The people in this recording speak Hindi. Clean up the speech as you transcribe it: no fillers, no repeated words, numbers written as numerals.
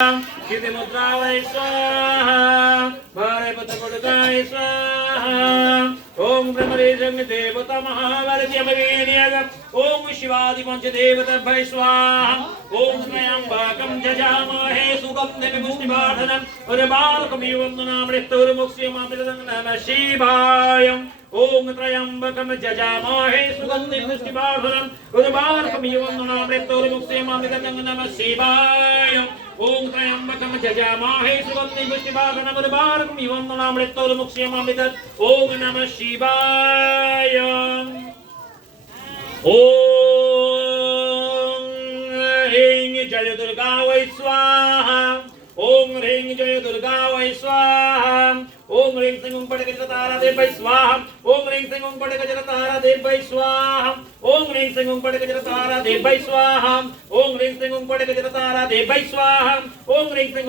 कीर्ति मुद्रावै स्वाहा भारे पतपुटकाय स्वाहा ओम ब्रह्मदेव देवता महावर्त्यमवीर्यग ओम शिवादि पंचदेवताभ्यै स्वाहा ओम त्र्यंबकं जजामहे सुगन्धिं पुष्टिवर्धनम् उर्वारुकमिव वन्दनामृतोर्मुक्ष्यमामृतं नमः शिवाय ओम त्र्यंबकं जजामहे सुगन्धिं पुष्टिवर्धनम् उर्वारुकमिव वन्दनामृतोर्मुक्ष्यमामृतं नमः शिवाय ओम त्र्यंबकं जजामहे सुगन्धिं पुष्टिवर्धनम् उर्वारुकमिव वन्दनामृतोर्मुक्ष्यमामृतं ओम नमः शिवाय ओम ह्रीं जय दुर्गा वै स्वाहा ओम ह्रीं जय दुर्गा वै स्वाहा ओम ह्रीं सिंह पटक तारा देव वै स्वाहा ओम ह्रीं सिंह पटक तारा देव वै स्वाहा ओम ह्रीं सिंह पटक तारा देव वै स्वाहा ओम ह्रीं सिंह पटक तारा देव वै स्वाहा ओम ह्रीं सिंह